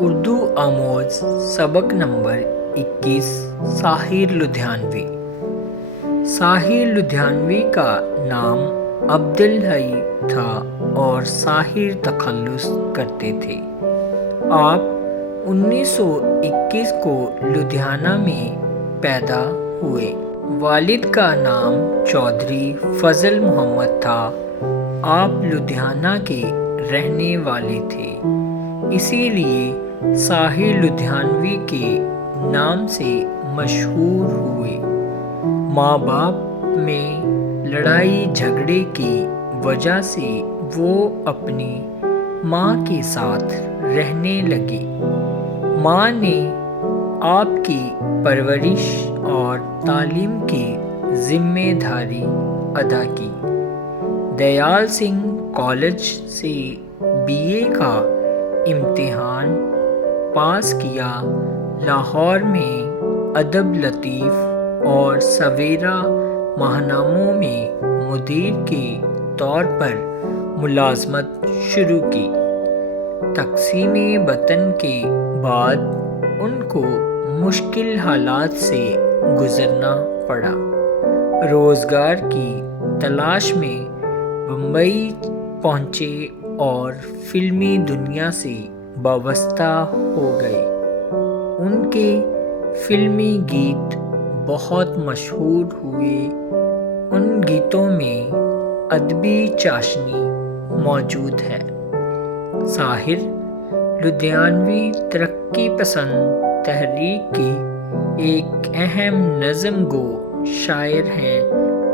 اردو آموز سبق نمبر 21 ساحر لدھیانوی۔ ساحر لدھیانوی کا نام عبدالحی تھا اور ساحر تخلص کرتے تھے۔ آپ 1921 کو لدھیانہ میں پیدا ہوئے۔ والد کا نام چودھری فضل محمد تھا۔ آپ لدھیانہ کے رہنے والے تھے، اسی لیے ساحر لدھیانوی کے نام سے مشہور ہوئے۔ ماں باپ میں لڑائی جھگڑے کی وجہ سے وہ اپنی ماں کے ساتھ رہنے لگے۔ ماں نے آپ کی پرورش اور تعلیم کی ذمہ داری ادا کی۔ دیال سنگھ کالج سے BA کا امتحان پاس کیا۔ لاہور میں ادب لطیف اور سویرا ماہناموں میں مدیر کے طور پر ملازمت شروع کی۔ تقسیم وطن کے بعد ان کو مشکل حالات سے گزرنا پڑا۔ روزگار کی تلاش میں بمبئی پہنچے اور فلمی دنیا سے وابستہ ہو گئے۔ ان کے فلمی گیت بہت مشہور ہوئے۔ ان گیتوں میں ادبی چاشنی موجود ہے۔ ساحر لدھیانوی ترقی پسند تحریک کے ایک اہم نظم گو شاعر ہیں۔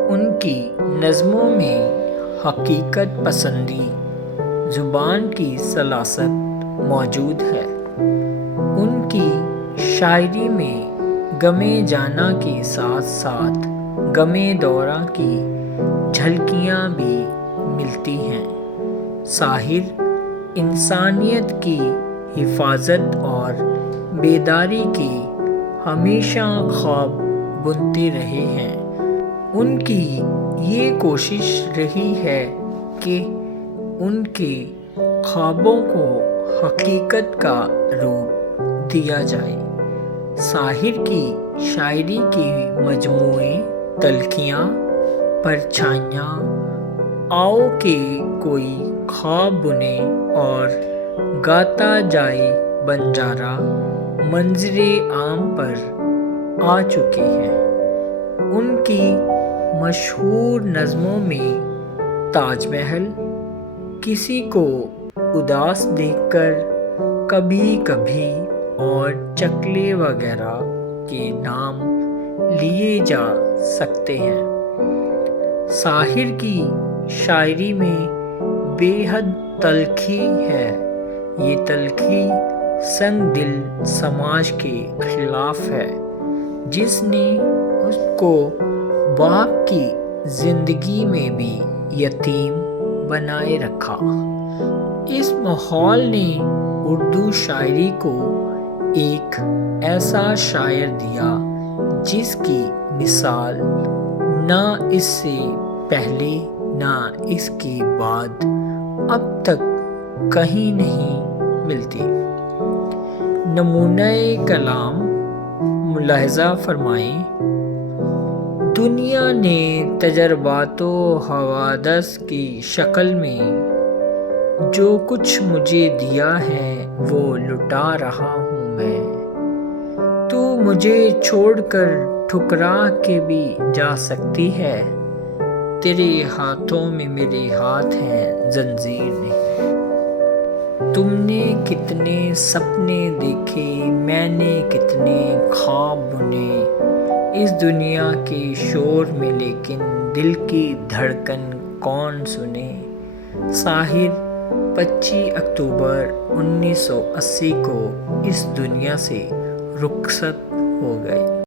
ان کی نظموں میں حقیقت پسندی، زبان کی سلاست موجود ہے۔ ان کی شاعری میں غم جاناں کے ساتھ ساتھ غم دورہ کی جھلکیاں بھی ملتی ہیں۔ ساحر انسانیت کی حفاظت اور بیداری کے ہمیشہ خواب بنتے رہے ہیں۔ ان کی یہ کوشش رہی ہے کہ ان کے خوابوں کو حقیقت کا روپ دیا جائے۔ ساحر کی شاعری کے مجموعے تلخیاں، پرچھائیاں، آؤ کہ کوئی خواب بنے اور گاتا جائے بنجارا منظر عام پر آ چکے ہیں۔ ان کی مشہور نظموں میں تاج محل، کسی کو اداس دیکھ کر، کبھی کبھی اور چکلے وغیرہ کے نام لیے جا سکتے ہیں۔ ساحر کی شاعری میں بے حد تلخی ہے۔ یہ تلخی سنگ دل سماج کے خلاف ہے، جس نے اس کو باپ کی زندگی میں بھی یتیم بنائے رکھا۔ اس ماحول نے اردو شاعری کو ایک ایسا شاعر دیا جس کی مثال نہ اس سے پہلے نہ اس کے بعد اب تک کہیں نہیں ملتی۔ نمونۂ کلام ملاحظہ فرمائیں۔ دنیا نے تجربات و حوادث کی شکل میں جو کچھ مجھے دیا ہے وہ لٹا رہا ہوں میں۔ تو مجھے چھوڑ کر ٹھکرا کے بھی جا سکتی ہے، تیرے ہاتھوں میں میرے ہاتھ ہیں زنجیر نہیں۔ تم نے کتنے سپنے دیکھے، میں نے کتنے خواب بنے، اس دنیا کے شور میں لیکن دل کی دھڑکن کون سنے۔ ساحر 25 اکتوبر 1980 کو اس دنیا سے رخصت ہو گئے۔